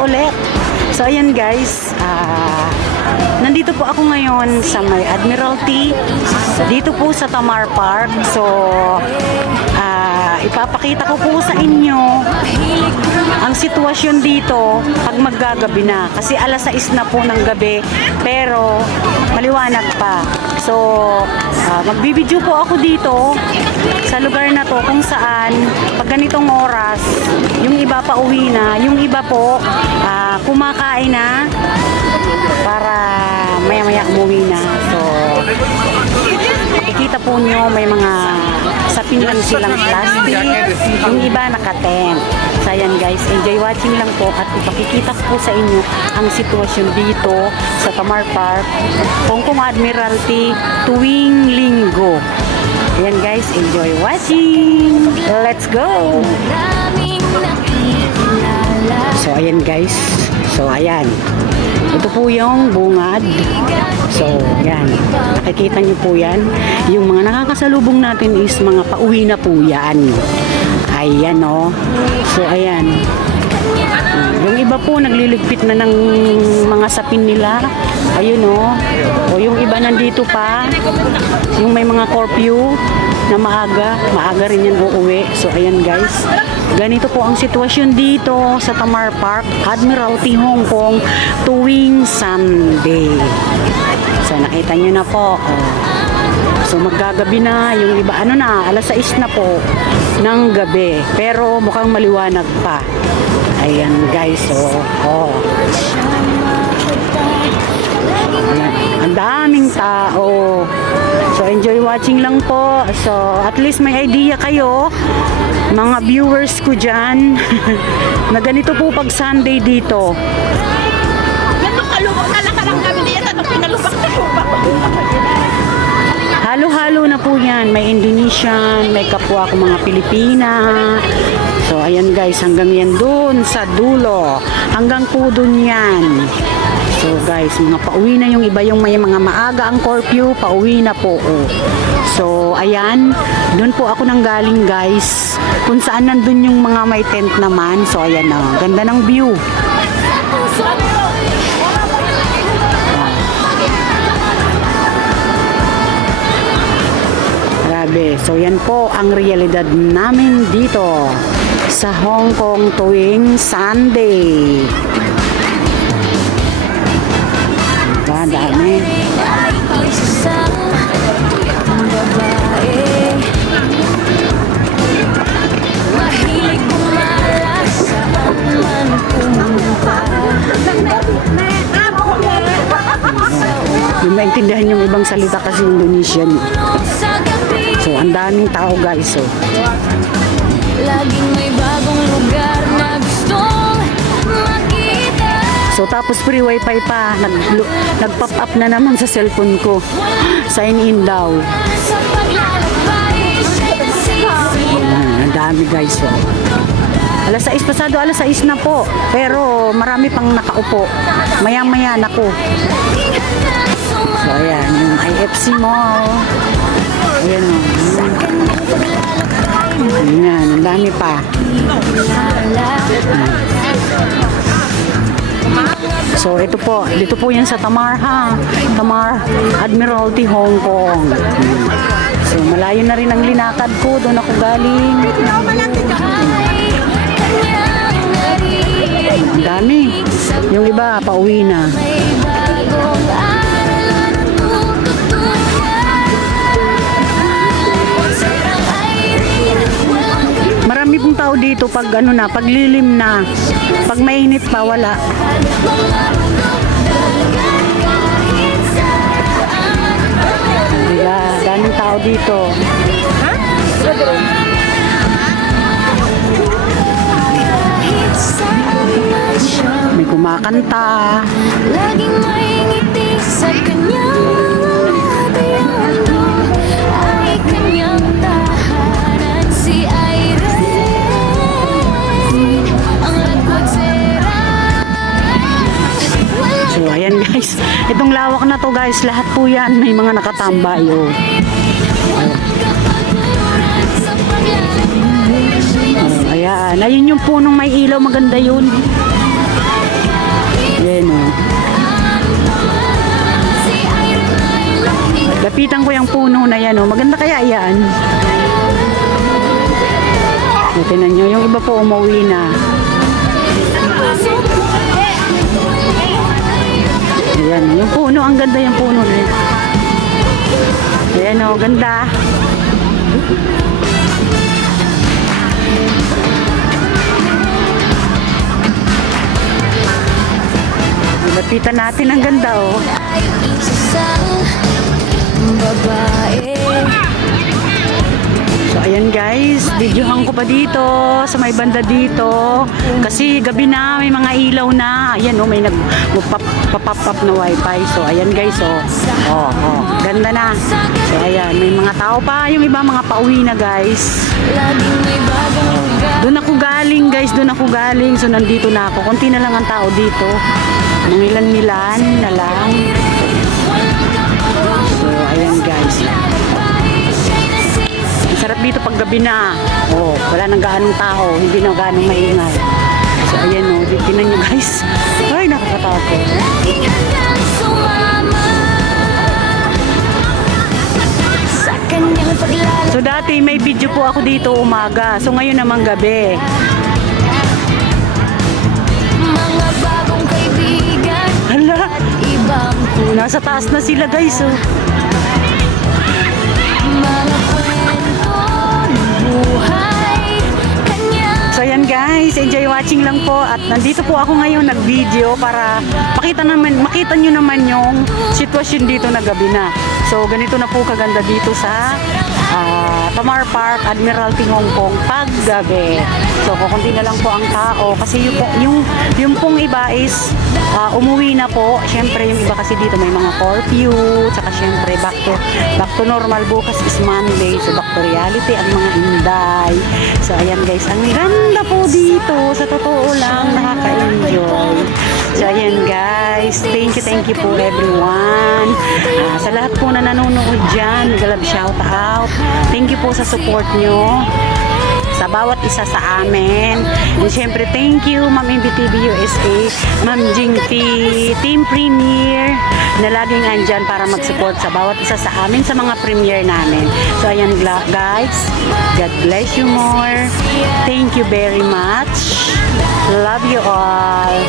ulit. So ayan guys, nandito po ako ngayon sa may Admiralty, dito po sa Tamar Park. So ipapakita ko po sa inyo ang sitwasyon dito pag maggagabi na. Kasi alas 6 na po ng gabi, pero maliwanag pa. So magbibideo po ako dito sa lugar na to kung saan pag ganitong oras, yung iba pa uwi na, yung iba po kumakain na para maya-maya umuwi na. So makikita po nyo may mga sapin lang silang plastic, yung iba naka-tent. So ayan guys, enjoy watching lang po at ipakikita ko po sa inyo ang sitwasyon dito sa Tamar Park, Hong Kong Admiralty tuwing linggo. Ayan guys, enjoy watching. Let's go! So ayan guys, so ayan, ito po yung bungad. So yan, nakikita nyo po yan. Yung mga nakakasalubong natin is mga pauwi na po yan. Ayan o. So ayan, yung iba po nagliligpit na ng mga sapin nila. Ayun o yung iba nandito pa, yung may mga curfew na maaga rin yan uuwi. So ayan guys, ganito po ang sitwasyon dito sa Tamar Park, Admiralty, Hong Kong tuwing Sunday. So nakita nyo na po. So maggagabi na, yung iba alas 6 na po ng gabi, pero mukhang maliwanag pa. Ayan guys, ang daming tao. So enjoy watching lang po. So at least may idea kayo, mga viewers ko dyan, na ganito po pag Sunday dito. Halo-halo na po yan. May Indonesian, may kapwa ko mga Pilipina. So ayan guys, hanggang yan dun sa dulo, hanggang po dun yan. So guys, mga pauwi na yung iba, yung may mga maaga ang curfew, pauwi na po. So ayan, dun po ako nang galing guys, kung saan nandun yung mga may tent naman. So ayan na, ganda ng view. Grabe, so yan po ang realidad namin dito sa Hong Kong tuwing Sunday. Dami. Yung maintindihan yung ibang salita kasi Indonesian. So ang daming tao guys. So laging may bagong lugar na gustong makita. So tapos free wifi pa, nag-pop up na naman sa cellphone ko. Sign in daw. Ang dami guys. So alas 6 pasado, alas 6 na po. Pero marami pang nakaupo. Maya-maya na ko. So ayan, yung IFC Mall. Ayan o. Ayan, ang dami pa. So ito po, dito po yan sa Tamar Tamar Admiralty, Hong Kong. So malayo na rin ang linakad ko, doon ako galing. Ang dami. Yung iba pauwi na. Marami pong tao dito pag paglilim na. Pag mainit pa, wala. Diba? Daming tao dito. Ha? May kumakanta. Laging may ngiti sa kanyang ay kanyang tahanan, si Irene, ang lagwat sera. So ayan guys, itong lawak na to guys, lahat po yan may mga nakatambay. Ayan, ayun yung punong may ilaw, maganda yun. Ayan o. Lapitan ko yung puno na yan o. Maganda kaya yan. Tingnan nyo, yung iba po umuwi na. Ayan, yung puno, ang ganda yung puno na yan. Ayan o, ganda. Lapitan natin, ang ganda o. So ayan guys, videohan ko pa dito sa may banda dito kasi gabi na, may mga ilaw na. Ayan may nag-pop up na wifi. So ayan guys, ganda na. So ayan, may mga tao pa, yung iba mga pauwi na guys. Doon ako galing guys, doon ako galing. So nandito na ako, konti na lang ang tao dito. Mangilan-ngilan na lang. So ayan guys, sarap dito pag gabi na. Wala nang gaanong tao, hindi na gaanong maingay. So ayan tinan nyo guys. Ay, nakakatakot. So dati may video po ako dito umaga. So ngayon naman gabi. Mga bagong kaibigan. Hala, nasa taas na sila guys. So ayan guys, enjoy watching lang po at nandito po ako ngayon nag-video para makita nyo naman yung sitwasyon dito na gabi na. So ganito na po kaganda dito sa Tamar Park, Admiralty, Hong Kong paggabi. So kukunti na lang po ang tao kasi yung pong iba is umuwi na po. Syempre yung iba kasi dito may mga curfew, saka syempre back to normal. Bukas is Monday, so back to reality ang mga Inday. So ayan guys, ang ganda po dito, sa totoo lang nakaka-enjoy. So ayan guys, thank you po everyone. Sa lahat po na nanonood dyan, galab shout out. Thank you po sa support nyo sa bawat isa sa amin. And syempre, thank you Ma'am MBTV USA, Ma'am Jing T, Team Premier na laging andyan para mag-support sa bawat isa sa amin sa mga premiere namin. So ayan guys, God bless you more. Thank you very much. Love you all.